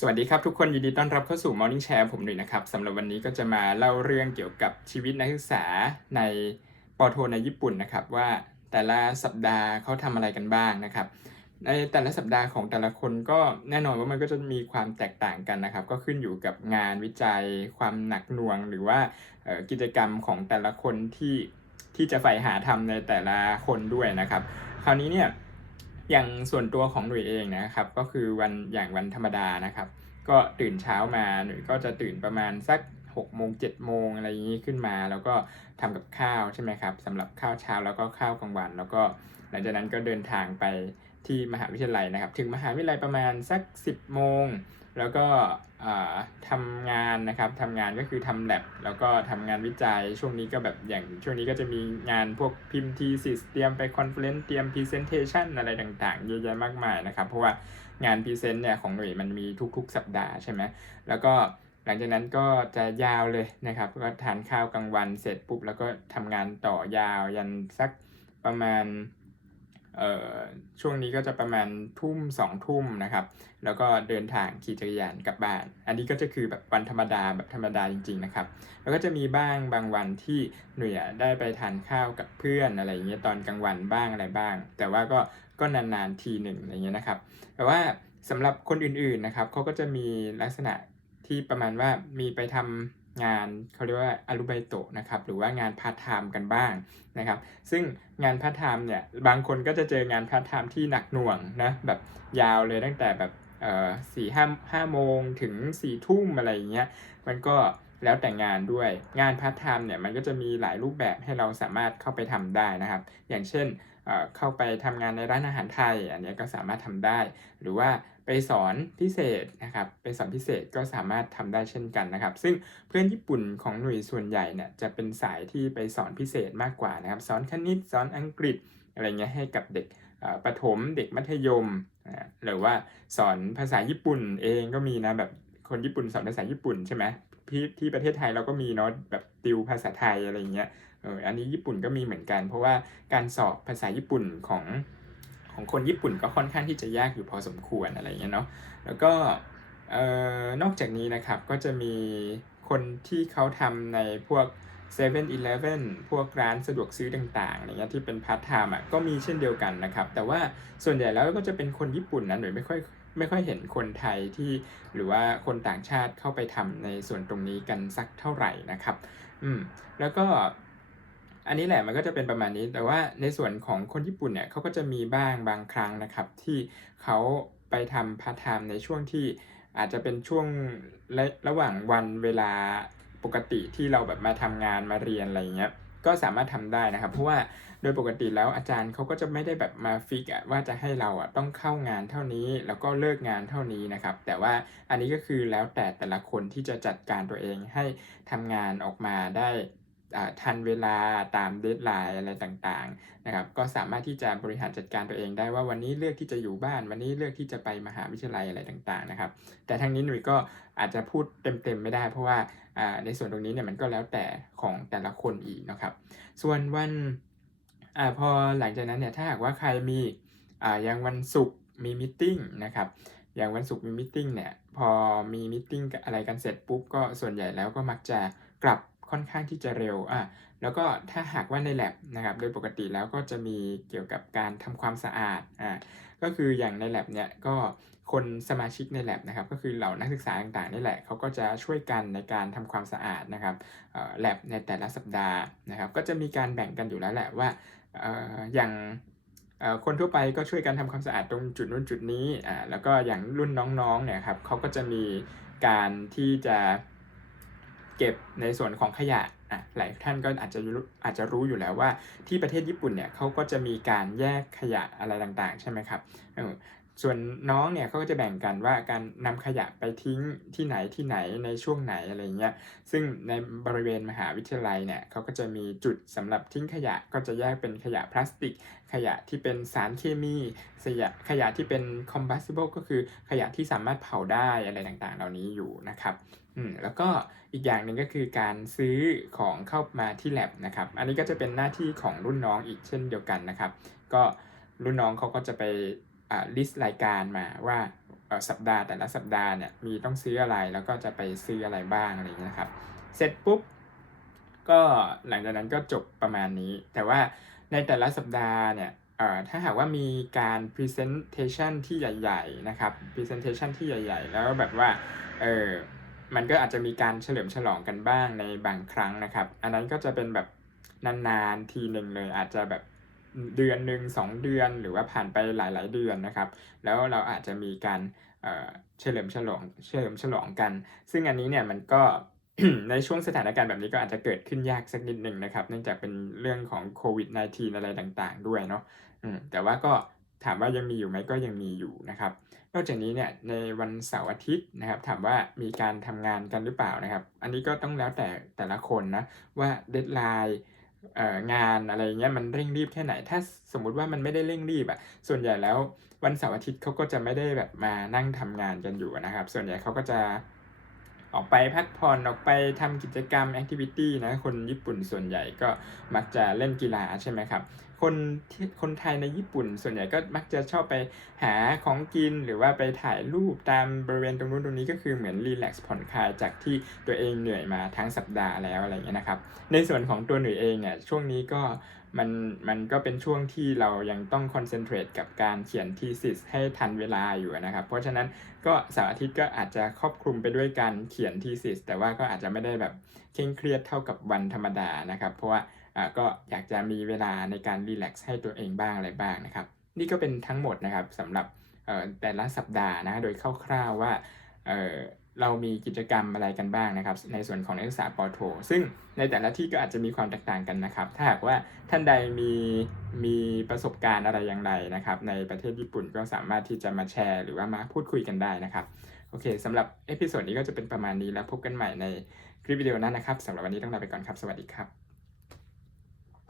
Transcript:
สวัสดีครับทุกคนยินดีต้อนรับเข้าสู่ Morning Share ผมหนุ่ยนะครับสำหรับวันนี้ก็จะมาเล่าเรื่องเกี่ยวกับชีวิตนักศึกษาในปโทในญี่ปุ่นนะครับว่าแต่ละสัปดาห์เขาทำอะไรกันบ้างนะครับ ในแต่ละสัปดาห์ของแต่ละคนก็แน่นอนว่ามันก็จะมีความแตกต่างกันนะครับ ก็ขึ้นอยู่กับงานวิจัย ความหนักหน่วง หรือว่ากิจกรรมของแต่ละคนที่ที่จะใฝ่หาทำในแต่ละคนด้วยนะครับ คราวนี้เนี่ย อย่างส่วนตัวของหนุ่ยเองนะครับ ก็คือวันอย่างวันธรรมดานะครับ ก็ตื่นเช้ามาหนุ่ยก็จะตื่นประมาณสัก6โมง7โมงอะไรอย่างนี้ขึ้นมา แล้วก็ทำกับข้าวใช่ไหมครับสำหรับข้าวเช้าแล้วก็ข้าวกลางวัน แล้วก็หลังจากนั้นก็เดินทางไป ที่มหาวิทยาลัยนะครับ ถึงมหาวิทยาลัยประมาณสัก 10 โมง แล้วก็ทำงานนะครับทำงานก็คือทำ lab แล้วก็ทำงานวิจัยช่วงนี้ก็แบบอย่างช่วงนี้ก็จะมีงานพวกพิมพ์ทีสิสเตรียมไปคอนเฟอเรนซ์เตรียมพรีเซนเทชันอะไรต่างๆ เยอะแยะมากมายนะครับ เพราะว่างานพรีเซนต์เนี่ยของหน่วยมันมีทุกๆ สัปดาห์ใช่ไหมแล้วก็หลังจากนั้นก็จะยาวเลยนะครับ ก็ทานข้าวกลางวันเสร็จปุ๊บแล้วก็ทำงานต่อยาวยันสักประมาณ ช่วงนี้ก็จะประมาณทุ่มสองทุ่มนะครับ แล้วก็เดินทางขี่จักรยานกลับบ้าน อันนี้ก็จะคือแบบวันธรรมดาแบบธรรมดาจริง ๆ นะครับ แล้วก็จะมีบ้างบางวันที่หนุ่ยอะได้ไปทานข้าวกับเพื่อนอะไรอย่างเงี้ยตอนกลางวันบ้างอะไรบ้าง แต่ว่าก็ก็นานๆทีหนึ่งอะไรเงี้ยนะครับ แต่ว่าสำหรับคนอื่นๆนะครับเขาก็จะมีลักษณะที่ประมาณว่ามีไปทำ งานเขาเรียกว่าอารุไบโตะนะครับหรือว่างานพาร์ทไทม์กันบ้างนะครับ ซึ่งงานพาร์ทไทม์เนี่ยบางคนก็จะเจองานพาร์ทไทม์ที่หนักหน่วงนะแบบยาวเลยตั้งแต่แบบเอ่อสี่ห้าห้าโมงถึงสี่ทุ่มอะไรอย่างเงี้ยมันก็แล้วแต่งานด้วยงานพาร์ทไทม์เนี่ยมันก็จะมีหลายรูปแบบให้เราสามารถเข้าไปทำได้นะครับ อย่างเช่นเอ่อเข้าไปทำงานในร้านอาหารไทย อันนี้ก็สามารถทำได้ หรือว่า ไปสอนพิเศษนะครับ ไปสอนพิเศษก็สามารถทำได้เช่นกันนะครับ ซึ่งเพื่อนญี่ปุ่นของหน่วยส่วนใหญ่เนี่ยจะเป็นสายที่ไปสอนพิเศษมากกว่านะครับ สอนคณิตสอนอังกฤษอะไรเงี้ยให้กับเด็กประถมเด็กมัธยมนะหรือว่าสอนภาษาญี่ปุ่นเองก็มีนะแบบคนญี่ปุ่นสอนภาษาญี่ปุ่นใช่ไหมที่ที่ประเทศไทยเราก็มีเนาะแบบติวภาษาไทยอะไรเงี้ยเอออันนี้ญี่ปุ่นก็มีเหมือนกัน เพราะว่าการสอบภาษาญี่ปุ่นของ ของคนญี่ปุ่นก็ค่อนข้างที่จะยากอยู่พอสมควรอะไรเงี้ยเนาะแล้วก็นอกจากนี้นะครับก็จะมีคนที่เขาทำในพวก7 e เ e ่ e อพวกร้านสะดวกซื้อต่างๆอะไรเงี้ยที่เป็นพาร์ทไทม์อะก็มีเช่นเดียวกันนะครับ แต่ว่าส่วนใหญ่แล้วก็จะเป็นคนญี่ปุ่นนะหน่อยไม่ค่อยไม่ค่อยเห็นคนไทยที่หรือว่าคนต่างชาติเข้าไปทำในส่วนตรงนี้กันสักเท่าไหร่นะครับ อืม แล้วก็ อันนี้แหละมันก็จะเป็นประมาณนี้ แต่ว่าในส่วนของคนญี่ปุ่นเนี่ยเขาก็จะมีบ้างบางครั้งนะครับ ที่เขาไปทำพาร์ทไทม์ในช่วงที่อาจจะเป็นช่วงระระหว่างวันเวลาปกติที่เราแบบมาทำงานมาเรียนอะไรเงี้ยก็สามารถทำได้นะครับ เพราะว่าโดยปกติแล้วอาจารย์เขาก็จะไม่ได้แบบมาฟิกอะว่าจะให้เราอะต้องเข้างานเท่านี้แล้วก็เลิกงานเท่านี้นะครับ แต่ว่าอันนี้ก็คือแล้วแต่แต่ละคนที่จะจัดการตัวเองให้ทำงานออกมาได้ ทันเวลาตามเดทไลน์อะไรต่างๆนะครับก็สามารถที่จะบริหารจัดการตัวเองได้ว่าวันนี้เลือกที่จะอยู่บ้าน วันนี้เลือกที่จะไปมหาวิทยาลัยอะไรต่างๆนะครับ แต่ทั้งนี้หนุ่ยก็อาจจะพูดเต็มๆไม่ได้ เพราะว่าอ่าในส่วนตรงนี้เนี่ยมันก็แล้วแต่ของแต่ละคนอีกนะครับ ส่วนวันอ่าพอหลังจากนั้นเนี่ยถ้าหากว่าใครมีอ่าอย่างวันศุกร์มีมิ팅นะครับ อย่างวันศุกร์มีมิ팅เนี่ยพอมีมิ팅อะไรกันเสร็จปุ๊บก็ส่วนใหญ่แล้วก็มักจะกลับ ค่อนข้างที่จะเร็วอะแล้วก็ถ้าหากว่าใน lab นะครับโดยปกติแล้วก็จะมีเกี่ยวกับการทำความสะอาดอ่าก็คืออย่างใน lab เนี่ยก็คนสมาชิกใน lab นะครับก็คือเหล่านักศึกษาต่างๆนี่แหละเขาก็จะช่วยกันในการทำความสะอาดนะครับเอ่อ lab ในแต่ละสัปดาห์นะครับ ก็จะมีการแบ่งกันอยู่แล้วแหละว่าเอ่ออย่างคนทั่วไปก็ช่วยกันทำความสะอาดตรงจุดนู้นจุดนี้อ่าแล้วก็อย่างรุ่นน้องๆเนี่ยครับเขาก็จะมีการที่จะ เก็บในส่วนของขยะอะหลายท่านก็อาจจะรู้อาจจะรู้อยู่แล้วว่าที่ประเทศญี่ปุ่นเนี่ยเขาก็จะมีการแยกขยะอะไรต่างๆ ใช่ไหมครับเออ ส่วนน้องเนี่ยเขาก็จะแบ่งกันว่าการนำขยะไปทิ้งที่ไหนที่ไหนในช่วงไหนอะไรเงี้ย ซึ่งในบริเวณมหาวิทยาลัยเนี่ยเขาก็จะมีจุดสำหรับทิ้งขยะก็จะแยกเป็นขยะพลาสติก ขยะที่เป็นสารเคมีขยะขยะที่เป็น combustible ก็คือขยะที่สามารถเผาได้อะไรต่างๆ เหล่านี้อยู่นะครับอืมแล้วก็อีกอย่างหนึ่งก็คือการซื้อของเข้ามาที่ lab นะครับ อันนี้ก็จะเป็นหน้าที่ของรุ่นน้องอีกเช่นเดียวกันนะครับ ก็รุ่นน้องเขาก็จะไป อ่า list รายการมาว่าสัปดาห์แต่ละสัปดาห์เนี่ยมีต้องซื้ออะไรแล้วก็จะไปซื้ออะไรบ้างอะไรอย่างเงี้ยนะครับ เสร็จปุ๊บก็หลังจากนั้นก็จบประมาณนี้ แต่ว่าในแต่ละสัปดาห์เนี่ยเอ่อถ้าหากว่ามีการ presentation ที่ใหญ่ ๆ นะครับ presentation ที่ใหญ่ ๆ แล้วแบบว่าเออมันก็อาจจะมีการเฉลิมฉลองกันบ้างในบางครั้งนะครับ อันนั้นก็จะเป็นแบบนานๆทีหนึ่งเลยอาจจะแบบ เดือนหนึ่งสองเดือนหรือว่าผ่านไปหลาย ๆ เดือนนะครับ แล้วเราอาจจะมีการเฉลิมฉลองเฉลิมฉลองกัน ซึ่งอันนี้เนี่ยมันก็ในช่วงสถานการณ์แบบนี้ก็อาจจะเกิดขึ้นยากสักนิดหนึ่งนะครับ เนื่องจากเป็นเรื่องของโควิด -19 อะไรต่างๆ ด้วยเนาะแต่ว่าก็ถามว่ายังมีอยู่ไหมก็ยังมีอยู่นะครับ นอกจากนี้เนี่ยในวันเสาร์อาทิตย์นะครับ ถามว่ามีการทำงานกันหรือเปล่านะครับ อันนี้ก็ต้องแล้วแต่แต่ละคนนะว่าเดทไลน์ งานอะไรเงี้ยมันเร่งรีบแค่ไหน ถ้าสมมุติว่ามันไม่ได้เร่งรีบอะส่วนใหญ่แล้ววันเสาร์อาทิตย์เขาก็จะไม่ได้แบบมานั่งทำงานกันอยู่นะครับ ส่วนใหญ่เขาก็จะออกไปพักผ่อนออกไปทำกิจกรรมแอคทิวิตี้นะคนญี่ปุ่นส่วนใหญ่ก็มักจะเล่นกีฬาใช่ไหมครับ คนที่คนไทยในญี่ปุ่น ส่วนใหญ่ก็มักจะชอบไปหาของกินหรือว่าไปถ่ายรูปตามบริเวณตรงนู้นตรงนี้ก็คือเหมือนรีแลกซ์ผ่อนคลายจากที่ตัวเองเหนื่อยมาทั้งสัปดาห์แล้วอะไรเงี้ยนะครับ ในส่วนของตัวหนูเองเนี่ยช่วงนี้ก็มันมันก็เป็นช่วงที่เรายังต้องคอนเซนเทรตกับการเขียนทีสิสให้ทันเวลาอยู่นะครับ เพราะฉะนั้นก็เสาร์อาทิตย์ก็อาจจะครอบคลุมไปด้วยการเขียนทีสิสแต่ว่าก็อาจจะไม่ได้แบบเคร่งเครียดเท่ากับวันธรรมดานะครับ เพราะว่า ก็อยากจะมีเวลาในการรีแลกซ์ให้ตัวเองบ้างอะไรบ้างนะครับนี่ก็เป็นทั้งหมดนะครับสำหรับแต่ละสัปดาห์นะโดยคร่าวๆว่าเเรามีกิจกรรมอะไรกันบ้างนะครับ ในส่วนของนักศึกษาปอโท ซึ่งในแต่ละที่ก็อาจจะมีความแตกต่างกันนะครับ ถ้าหากว่าท่านใดมีมีประสบการณ์อะไรอย่างไรนะครับ ในประเทศญี่ปุ่นก็สามารถที่จะมาแชร์ หรือว่ามาพูดคุยกันได้นะครับ โอเคสำหรับเอพิโซดนี้ก็จะเป็นประมาณนี้แล้วพบกันใหม่ในคลิปวิดีโอหนั้นนะครับสำหรับวันนี้ต้องลาไปก่อนครับ สวัสดีครับ